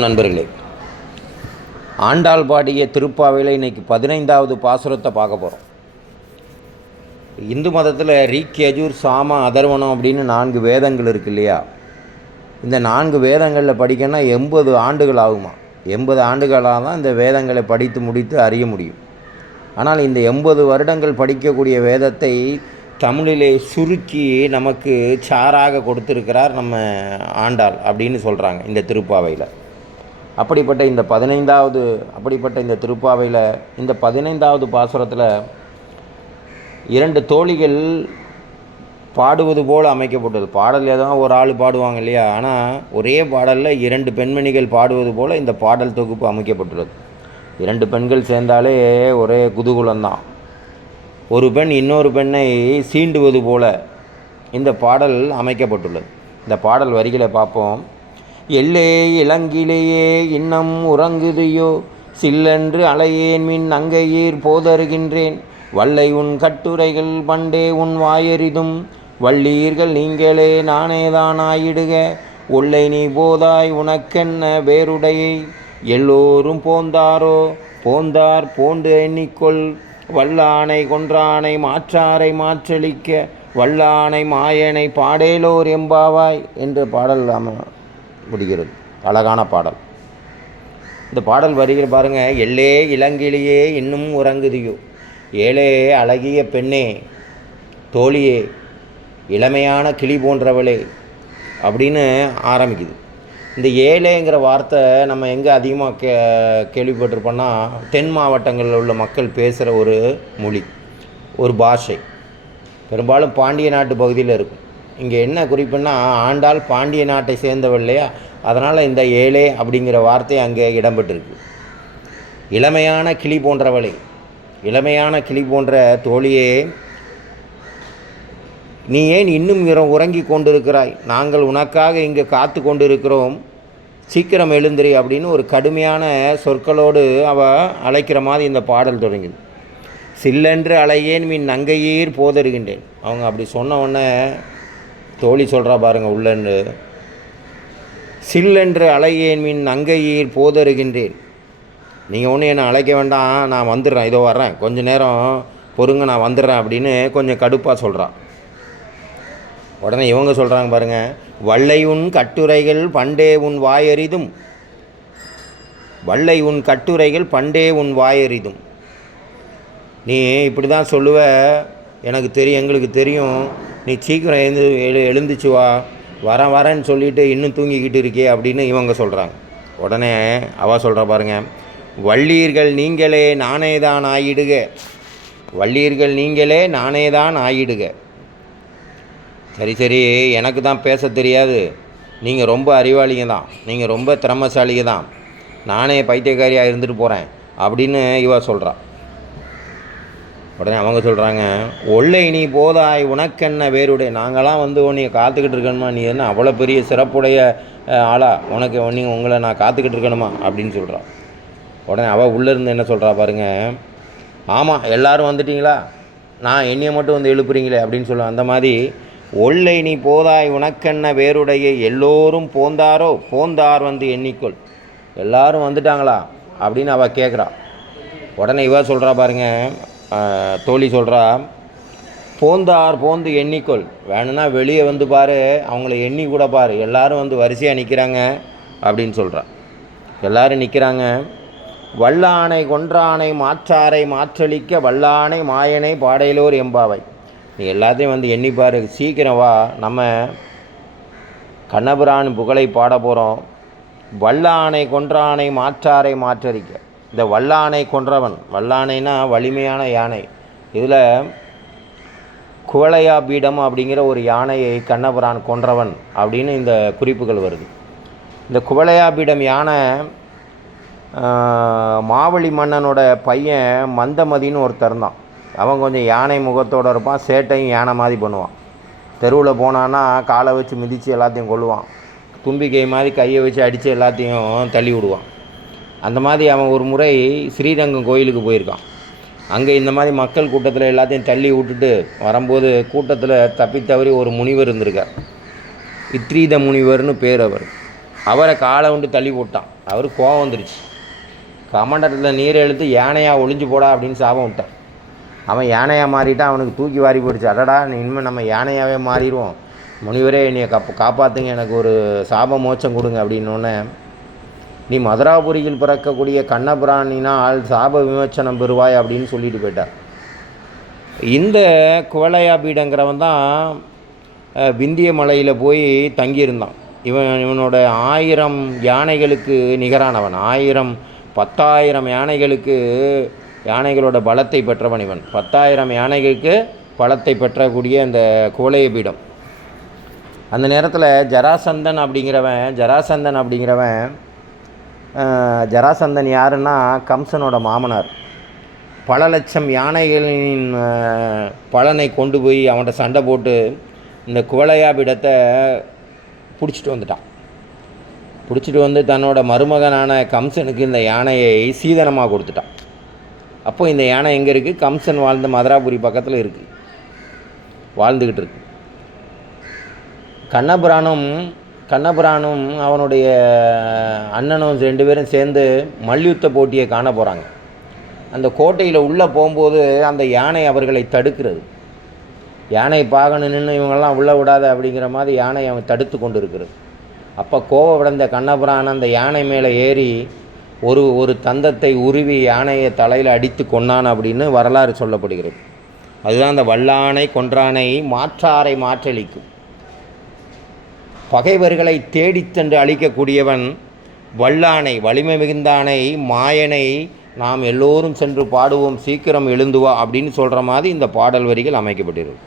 நண்பர்களே, ஆண்டாள் பாடிய திருப்பாவையில் இன்றைக்கி 15வது பாசுரத்தை பார்க்க போகிறோம். இந்து மதத்தில் ரிக், யஜுர், சாம, அதர்வனம் அப்படின்னு 4 வேதங்கள் இருக்குது இல்லையா? இந்த 4 வேதங்களில் படிக்கணும்னா 80 ஆண்டுகள் ஆகுமா? 80 ஆண்டுகளாக தான் இந்த வேதங்களை படித்து முடித்து அறிய முடியும். ஆனால் இந்த 80 வருடங்கள் படிக்கக்கூடிய வேதத்தை தமிழிலே சுருக்கி நமக்கு சாராக கொடுத்துருக்கிறார் நம்ம ஆண்டாள் அப்படின்னு சொல்கிறாங்க இந்த திருப்பாவையில். அப்படிப்பட்ட இந்த திருப்பாவையில் இந்த 15வது பாசுரத்தில் 2 தோழிகள் பாடுவது போல் அமைக்கப்பட்டது. பாடல் ஏதாவது ஒரு ஆள் பாடுவாங்க இல்லையா? ஆனால் ஒரே பாடலில் 2 பெண்மணிகள் பாடுவது போல் இந்த பாடல் தொகுப்பு அமைக்கப்பட்டுள்ளது. 2 பெண்கள் சேர்ந்தாலே ஒரே குதூகூலம்தான். ஒரு பெண் இன்னொரு பெண்ணை சீண்டுவது போல இந்த பாடல் அமைக்கப்பட்டுள்ளது. இந்த பாடல் வரிகளை பார்ப்போம். எல்லே இளங்கிலேயே இன்னம் உறங்குதையோ, சில்லென்று அலையேன் மின் அங்கையீர் போதருகின்றேன், வல்லை உன் கட்டுரைகள் பண்டே உன் வாயெறிதும், வள்ளீர்கள் நீங்களே நானேதான் ஆயிடுக, ஒல்லை நீ போதாய் உனக்கென்ன வேறுடையை, எல்லோரும் போந்தாரோ போந்தார் போந்து எண்ணிக்கொள், வல்லானை கொன்றானை மாற்றாரை மாற்றளிக்க, வல்லானை மாயனை பாடேலோர் எம்பாவாய் என்ற பாடல் முடிகிறது. அழகான பாடல். இந்த பாடல் வரிகள் பாருங்கள். எல்லே இளங்கிலேயே இன்னும் உறங்குதியோ, ஏழே அழகிய பெண்ணே, தோழியே, இளமையான கிளி போன்றவளே அப்படின்னு ஆரம்பிக்குது. இந்த ஏழைங்கிற வார்த்தை நம்ம எங்கே அதிகமாக கேள்விப்பட்டிருப்போன்னா, தென் மாவட்டங்களில் உள்ள மக்கள் பேசுகிற ஒரு மொழி, ஒரு பாஷை. பெரும்பாலும் பாண்டிய நாட்டு பகுதியில் இருக்கும். இங்கே என்ன குறிப்புன்னா, ஆண்டாள் பாண்டிய நாட்டை சேர்ந்தவள் இல்லையா? அதனால் இந்த ஏழை அப்படிங்கிற வார்த்தை அங்கே இடம்பெற்றிருக்கு. இளமையான கிளி போன்றவளை, இளமையான கிளி போன்ற தோழியே, நீ ஏன் இன்னும் உறங்கி கொண்டிருக்கிறாய்? நாங்கள் உனக்காக இங்கே காத்து கொண்டிருக்கிறோம், சீக்கிரம் எழுந்திரி அப்படின்னு ஒரு கடுமையான சொற்களோடு அவள் அழைக்கிற மாதிரி இந்த பாடல் தொடங்குது. சில்லென்று அலையேன் மின் நங்கையீர் போதருகின்றேன். அவங்க அப்படி சொன்ன உடனே தோழி சொல்கிறா பாருங்கள் உள்ளன்னு, சில்லென்று அலையேன் மின் நங்கையீர் போதருகின்றேன். நீங்கள் ஒன்று என்னை அழைக்க வேண்டாம், நான் வந்துடுறேன், இதோ வர்றேன், கொஞ்சம் நேரம் பொறுங்க, நான் வந்துடுறேன் அப்படின்னு கொஞ்சம் கடுப்பாக சொல்கிறான். உடனே இவங்க சொல்கிறாங்க பாருங்கள், வல்லை உன் கட்டுரைகள் பண்டே உன் வாயறிதும், வல்லை உன் கட்டுரைகள் பண்டே உன் வாயறிதும். நீ இப்படி தான் சொல்லுவ, எனக்கு தெரியும், எங்களுக்கு தெரியும், நீ சீக்கிரம் எழுந்துச்சு வா, வரேன்னு சொல்லிவிட்டு இன்னும் தூங்கிக்கிட்டு இருக்கே அப்படின்னு இவங்க சொல்கிறாங்க. உடனே அவள் சொல்கிறா பாருங்கள், வள்ளீர்கள் நீங்களே நானே தான் ஆயிடுக, வள்ளீர்கள் நீங்களே நானே தான் ஆயிடுக. சரி, எனக்கு தான் பேச தெரியாது, நீங்கள் ரொம்ப அறிவாளிங்க தான், நீங்கள் ரொம்ப திறமைசாலிங்க தான், நானே பைத்தியக்காரியாக இருந்துட்டு போகிறேன் அப்படின்னு இவ சொல்கிறா. உடனே அவங்க சொல்கிறாங்க, ஒல்லை நீ போதாய் உனக்கென்ன வேறுடைய, நாங்களாம் உன்னை காத்துக்கிட்டு இருக்கணுமா? நீ என்ன அவ்வளோ பெரிய சிறப்புடைய ஆளா? உங்களை நான் காத்துக்கிட்டு இருக்கணுமா அப்படின்னு சொல்கிறான். உடனே அவள் உள்ளேருந்து என்ன சொல்கிறா பாருங்கள், ஆமாம் எல்லோரும் வந்துட்டிங்களா, நான் என்னையை மட்டும் எழுப்புறீங்களே அப்படின்னு சொல்லுவேன். அந்த மாதிரி ஒல்லை நீ போதாய் உனக்கென்ன வேறுடைய, எல்லோரும் போந்தார் எண்ணிக்கொள், எல்லோரும் வந்துட்டாங்களா அப்படின்னு அவள் கேட்குறா. உடனே இவ சொல்கிறா பாருங்கள், தோழி சொல்கிறா, போந்து எண்ணிக்கொள், வேணும்னா வெளியே வந்து பாரு, அவங்கள எண்ணி கூட பாரு, எல்லோரும் வரிசையாக நிற்கிறாங்க அப்படின்னு சொல்கிறா. எல்லோரும் நிற்கிறாங்க. வல்லானை கொன்றானை மாற்றாரை மாற்றளிக்க, வல்லானை மாயனை பாடையிலோர் எம்பாவை. நீ எல்லாத்தையும் எண்ணிப்பாரு, சீக்கிரம் வா, நம்ம கண்ணபிரான் புகழை பாட போகிறோம். வல்லானை கொன்றானை மாற்றாரை மாற்றளிக்க. இந்த வல்லானை கொன்றவன், வல்லானைனா வலிமையான யானை, இதில் குவளையா பீடம் அப்படிங்கிற ஒரு யானையை கண்ணபிரான் கொன்றவன் அப்படின்னு இந்த குறிப்புகள் வருது. இந்த குவளையா பீடம் யானை மாவழி மன்னனோட பையன் மந்தமதின்னு ஒருத்தர் தான். அவன் கொஞ்சம் யானை முகத்தோடு இருப்பான், சேட்டையும் யானை மாதிரி பண்ணுவான். தெருவில் போனான்னா காலை வச்சு மிதித்து எல்லாத்தையும் கொள்ளுவான், தும்பிக்கை மாதிரி கையை வச்சு அடித்து எல்லாத்தையும் தள்ளி விடுவான். அந்த மாதிரி அவன் ஒரு முறை ஸ்ரீரங்கம் கோயிலுக்கு போயிருக்கான். அங்கே இந்த மாதிரி மக்கள் கூட்டத்தில் எல்லாத்தையும் தள்ளி விட்டுட்டு வரும்போது கூட்டத்தில் தப்பித்தவறி ஒரு முனிவர் இருந்திருக்கார். இத்ரீத முனிவர்னு பேர். அவரை காலை கொண்டு தள்ளி போட்டான். அவருக்கு கோவம் வந்துருச்சு. கமண்டத்தில் நீர் எழுத்து யானையாக ஒளிஞ்சு போடா அப்படின்னு சாபம் விட்டான். அவன் யானையாக மாறிட்டான். அவனுக்கு தூக்கி வாரி போயிடுச்சு. அடடா, இனிமேல் நம்ம யானையாகவே மாறிடுவோம், முனிவரே என்னையை காப்பாற்றுங்க, எனக்கு ஒரு சாப மோட்சம் கொடுங்க அப்படின்னோடனே, நீ மதுராபுரியில் பிறக்கக்கூடிய கண்ணபிராணினால் சாப விமோச்சனம் பெறுவாய் அப்படின்னு சொல்லிட்டு போயிட்டார். இந்த குவலயாபீடங்கிறவன் தான் விந்திய மலையில் போய் தங்கியிருந்தான். இவனோட 1000 யானைகளுக்கு நிகரானவன். 10,000 யானைகளோட பலத்தை பெற்றவன் இவன். 10,000 யானைகளுக்கு பலத்தை பெற்றக்கூடிய அந்த குவலயபீடம். அந்த நேரத்தில் ஜராசந்தன் யாருன்னா கம்சனோட மாமனார். பல லட்சம் யானைகளின் பலனை கொண்டு போய் அவன்கிட்ட சண்டை போட்டு இந்த குவலயாபீடத்தை பிடிச்சிட்டு வந்துட்டான். பிடிச்சிட்டு வந்து தன்னோட மருமகனான கம்சனுக்கு இந்த யானையை சீதனமாக கொடுத்துட்டான். அப்போ இந்த யானை எங்கே இருக்குது? கம்சன் வாழ்ந்த மதுராபுரி பக்கத்தில் இருக்குது, வாழ்ந்துக்கிட்டு இருக்கு. கண்ணபிரானும் அவனுடைய அண்ணனும் 2 பேரும் சேர்ந்து மல்யுத்த போட்டியை காண போகிறாங்க. அந்த கோட்டையில் உள்ளே போகும்போது அந்த யானை அவர்களை தடுக்கிறது. யானை பார்க்கணும் நின்று இவங்கெல்லாம் உள்ளே விடாத அப்படிங்கிற மாதிரி யானை அவன் தடுத்து கொண்டு இருக்கிறது. அப்போ கோவமடைந்த கண்ணபிரான் அந்த யானை மேலே ஏறி ஒரு தந்தத்தை உருவி யானையை தலையில் அடித்து கொன்னான் அப்படின்னு வரலாறு சொல்லப்படுகிறது. அதுதான் அந்த வல்லானை கொன்றானை மாற்றாரை மாற்றளிக்கும். பகைவர்களை தேடிச் சென்று அழிக்கக்கூடியவன் வல்லானை, வலிமை மிகுந்தானை, மாயனை நாம் எல்லோரும் சென்று பாடுவோம், சீக்கிரம் எழுந்துவா அப்படின்னு சொல்கிற மாதிரி இந்த பாடல் வரிகள் அமைக்கப்பட்டிருக்கு.